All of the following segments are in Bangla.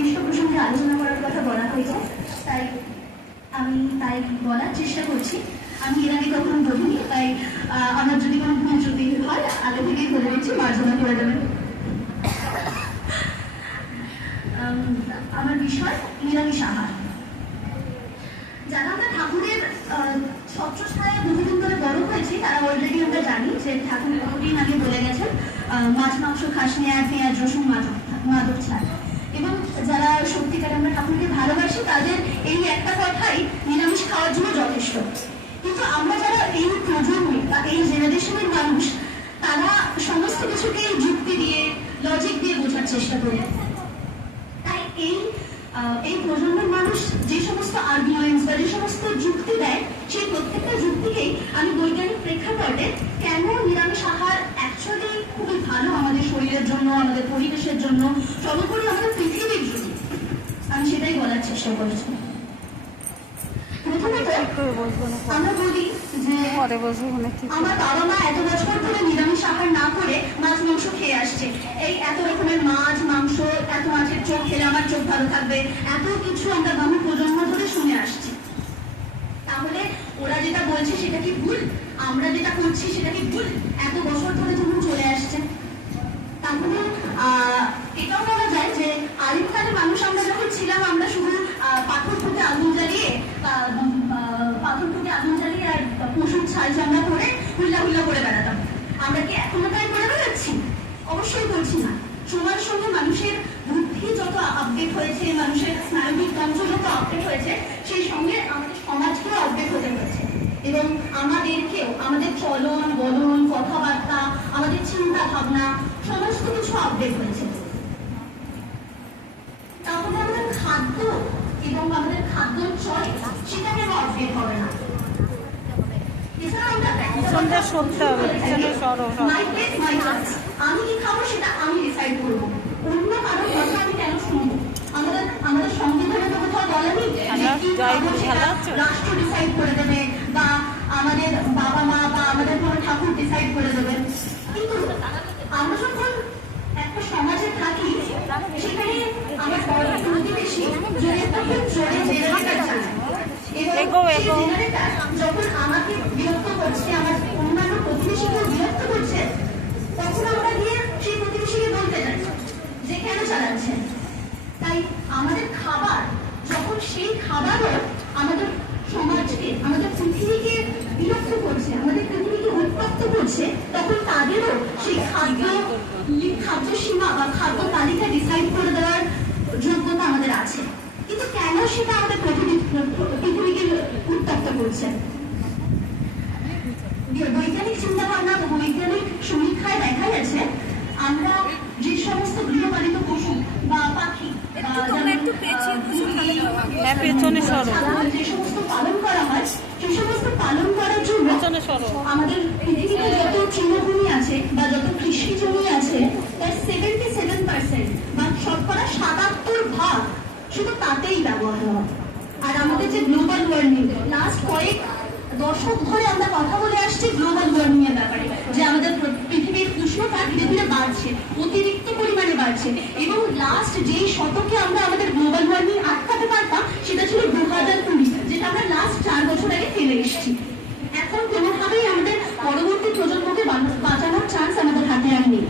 এসব প্রসঙ্গে আলোচনা করার কথা বলা হয়েছে, তাই আমি তাই বলার চেষ্টা করছি। আমি এর আগে কখনো বলিনি, তাই আমার যদি কোনো ভুল যদি হয়, আগে থেকেই বলে দিচ্ছি, মার্জনা করে দেবেন। আমার বিষয় নিরামিষ আহার। যারা আমরা ঠাকুরের ছত্রছায়া বহুদিন ধরে বড় হয়েছি, তারা অলরেডি আমরা জানি যে ঠাকুর বহুদিন আগে বলে গেছেন মাছ, মাংস, খাস নেয়া পেঁয়াজ, রসুন মাদক মাদক ছাড়। এবং যারা সত্যিকারে আমরা ঠাকুরকে ভালোবাসি, তাদের এই একটা কথাই নিরামিষ খাওয়ার জন্য যথেষ্ট। কিন্তু আমরা যারা এই প্রজন্মে বা এই জেনারেশনের মানুষ, তারা সমস্ত কিছুকে যুক্তি দিয়ে লজিক দিয়ে বোঝার চেষ্টা করি। তাই এই এই প্রজন্মের মানুষ যে সমস্ত আর্গুমেন্টস বা যে সমস্ত যুক্তি দেয়, সেই প্রত্যেকটা যুক্তিকেই আমি বৈজ্ঞানিক প্রেক্ষাপটে কেন নিরামিষ আহার অ্যাকচুয়ালি খুবই ভালো আমাদের শরীরের জন্য, আমাদের পরিবেশের জন্য, সর্বোপরি আমাদের পৃথিবীর জন্য আমি সেটাই বলার চেষ্টা করেছি প্রথমত করে বসবো না। আমরা বলি যে পরে বসবো না ঠিক আমার বাবা মা এত বছর ধরে নিরামিষ আহার না করে মাছ মাংস খেয়ে আসছে। এই এত রকমের মাছ মাংস এত মাছের চোখ খেলে আমার চোখ ভালো থাকবে এত কিছু আমরা বহু প্রজন্ম ধরে শুনে আসছি। তাহলে ওরা যেটা বলছে সেটা কি ভুল? আমরা যেটা করছি সেটা কি ভুল? এত বছর ধরে যখন চলে আসছে তাহলে আহ, এটাও বলা যায় যে আদিমকালে মানুষ আমরা যখন ছিলাম আমরা ছাল চামড়া করে হুল্লা হুল্লা করে বেড়াতাম। আমরা কি এখনও তাই করে বেড়াচ্ছি? অবশ্যই করছি না। সময়ের সঙ্গে মানুষের বুদ্ধি যত আপডেট হয়েছে, মানুষের স্নায়বিক তন্ত্র যত আপডেট হয়েছে, সেই সঙ্গে আমাদের সমাজকেও আপডেট হতে হয়েছে। এবং আমাদেরকেও, আমাদের চলন বলন, কথাবার্তা, আমাদের চিন্তা ভাবনা সমস্ত কিছু আপডেট হয়েছে তাহলে আমাদের খাদ্য এবং আমাদের খাদ্য চয় সেটা কেন আপডেট হবে না এছাড়া পিছনটা সরতে হবে পিছনে সরো. আমি কি খাব সেটা আমি ডিসাইড করব। অন্য কারোর কথা আমি কেন শুনব? আমাদের আমাদের সংবিধানে তো কোথাও? রাষ্ট্র ডিসাইড করে দেবে বা আমাদের বাবা মা বা আমাদের কোনো ঠাকুর ডিসাইড করে দেবে। কিন্তু আমরা যখন একটা সমাজে থাকি সেখানে আমার প্রতিবেশী তখন জোরে জেনারেটার এগো। জেনারেটর যখন আমাকে বিরক্ত করছে, আমার অন্যান্য প্রতিবেশীকে বিরক্ত করছে, তখন আমরা গিয়ে সেই প্রতিবেশীকে বলতে যাই যে, কেন চালাচ্ছেন তাই আমাদের খাবার, যখন সেই খাবারও আমাদের সমাজকে, আমাদের পৃথিবীকে বিরক্ত করছে, আমাদের পৃথিবীকে উৎপত্ত করছে, তখন তাদেরও সেই খাদ্য খাদ্য সীমা বা খাদ্য তালিকা ডিসাইড করে দেওয়ার যোগ্যতা আমাদের আছে কিন্তু কেন সেটা আমাদের পৃথিবী পৃথিবীকে উত্তপ্ত করছে বৈজ্ঞানিক চিন্তা ভাবনা বা বৈজ্ঞানিক সমীক্ষায় দেখা গেছে আমরা যে সমস্ত গৃহপালিত পশু বা পাখি বা যেমন, আহ, মুরগি, হ্যাঁ পেছনে সরো। পেছনে সরো। আমাদের পৃথিবীতে যত তৃণভূমি আছে বা যত কৃষি জমি আছে, তার সেভেন্টি সেভেন পার্সেন্ট বা শতকরা সাতাত্তর ভাগ শুধু তাতেই ব্যবহার হয়। আর আমাদের যে গ্লোবাল ওয়ার্মিং লাস্ট কয়েক দশক ধরে আমরা কথা বলে আসছি গ্লোবাল ওয়ার্মিং এর ব্যাপারে, যে আমাদের পৃথিবীর উষ্ণতা ধীরে ধীরে বাড়ছে। অতিরিক্ত পরিমাণে এবং লাস্ট যেই শতকে আমরা আমাদের গ্লোবাল ওয়ার্মিং আটকাতে পারতাম, সেটা ছিল দু হাজার কুড়ি, যেটা আমরা লাস্ট চার বছর আগে ফেলে এসেছি। এখন কোনোভাবেই আমাদের পরবর্তী প্রজন্মকে বাঁচানোর চান্স আমাদের হাতে আর নেই।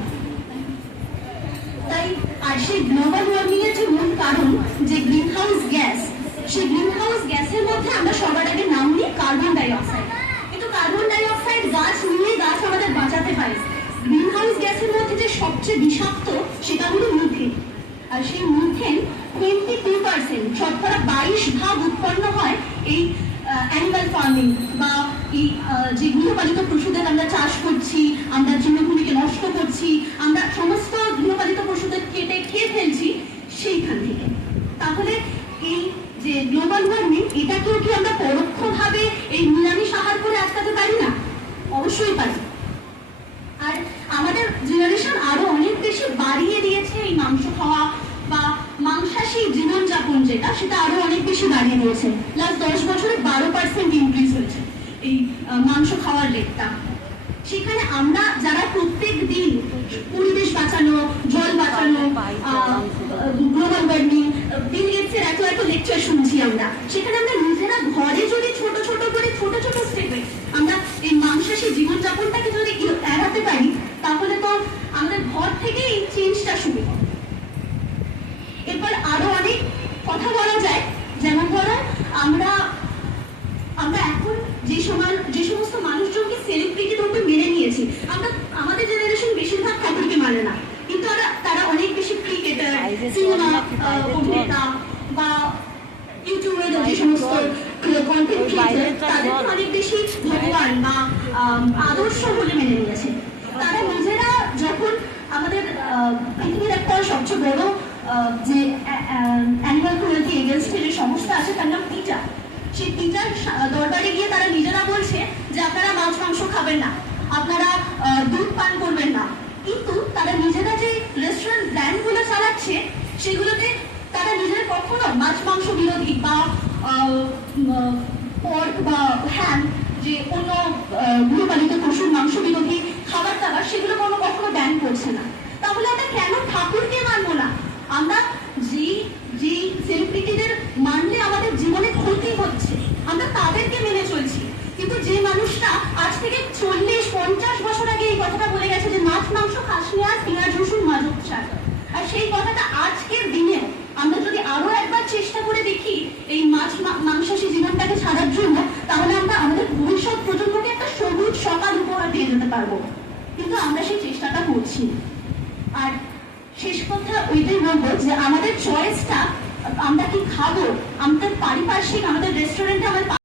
তাই, আর সেই গ্লোবাল ওয়ার্মিং এর যে মূল কারণ, যে গ্রিন হাউস গ্যাস সেই গ্রিন হাউস গ্যাসের মধ্যে আমরা সবার আগে নাম নিই কার্বন ডাই অক্সাইড কিন্তু কার্বন ডাই অক্সাইড গাছ নিয়ে গাছ আমাদের বাঁচাতে পারে। গ্রিন হাউস গ্যাসের মধ্যে যে সবচেয়ে বিষাক্ত, সেটা হলো মিথেন। আর সেই মিথেন টোয়েন্টি টু পার্সেন্ট শতকরা বাইশ ভাগ উৎপন্ন হয় এই অ্যানিমাল ফার্মিং বা এই যে গৃহপালিত পশুদের আমরা চাষ করছি, আমরা তৃণভূমিকে নষ্ট করছি, আমরা সমস্ত গৃহপালিত পশুদের কেটে খেয়ে ফেলছি সেইখান থেকে। তাহলে এই যে গ্লোবাল ওয়ার্মিং এটাকেও কি আমরা পরোক্ষভাবে এই নিরামিষ আহার করে আটকাতে পারি না? অবশ্যই পারি। বাড়িয়ে দিয়েছে এই মাংস খাওয়া বা মাংসাশী জীবনযাপন যেটা, সেটা আরও অনেক বেশি বাড়িয়ে দিয়েছে। লাস্ট দশ বছরে বারো পার্সেন্ট ইনক্রিজ হয়েছে এই মাংস খাওয়ার রেটটা সেখানে আমরা যারা প্রত্যেক দিন পরিবেশ বাঁচানো, জল বাঁচানো গ্লোবাল ওয়ার্মিং বিল গেটসের এত এত লেকচার শুনছি আমরা। সেখানে আমরা নিজেরা ঘরে যদি ছোট ছোট করে, ছোট ছোট স্টেপে আমরা এই মাংসাশী জীবনযাপনটাকে যদি এড়াতে পারি আমাদের ঘর থেকে এই চেঞ্জটা শুরু হয় এরপর আরও অনেক কথা বলা যায়। যেমন ধরো আমরা আমরা এখন যে সমাজ যে সমস্ত মানুষজনকে সেলিব্রিটি ধরতে মেনে নিয়েছি আমরা আমাদের জেনারেশন বেশিরভাগ ঠাকুরকে মানে না। কিন্তু তারা অনেক বেশি ক্রিকেটার সিনেমা অভিনেতা বা ইউটিউবের যে সমস্ত কন্টেন্ট ক্রিয়েটার তাদের অনেক বেশি ভগবান বা আদর্শ বলে মেনে নিয়েছে। তারা নিজেরা যখন আমাদের পৃথিবীর একটা সবচেয়ে বড় যে অ্যানিমাল ক্রুয়েলটি এগেনস্টে যে সংস্থা আছে, তার নাম পিটা সেই পিটার দরবারে গিয়ে তারা নিজেরা বলছে যে আপনারা মাছ, মাংস খাবেন না, আপনারা দুধ পান করবেন না। কিন্তু তারা নিজেরা যে রেস্টুরেন্ট ব্র্যান্ডগুলো চালাচ্ছে, সেগুলোতে তারা নিজেরা কখনো মাছ, মাংস বিরোধী বা পর্ক বা হ্যাম যে অন্য গৃহপালিত পশুর মাংস বিরোধী খাবার দাবার সেগুলো কোনো কখনো ব্যান করছে না। তাহলে আমরা কেন ঠাকুরকে মানবো না? আমরা যে যে সেলিব্রিটিদের মানলে আমাদের জীবনে ক্ষতি হচ্ছে। আমরা তাদেরকে মেনে চলছি। কিন্তু যে মানুষটা আজ থেকে চল্লিশ, পঞ্চাশ বছর আগে এই কথাটা বলে গেছে যে মাছ, মাংস, খাস নি আর পেঁয়াজ, রসুন মাজক ছাড় আর সেই কথাটা আজকের দিনে আমরা যদি আরও একবার চেষ্টা করে দেখি এই মাছ মাংসাশী জীবনটাকে ছাড়ার জন্য যেতে পারব। কিন্তু আমরা সেই চেষ্টাটা করছি। আর শেষ কথা ওইটাই বলব যে আমাদের চয়েসটা আমরা কি খাব? আমাদের পারিপার্শ্বিক আমাদের রেস্টুরেন্টে আমাদের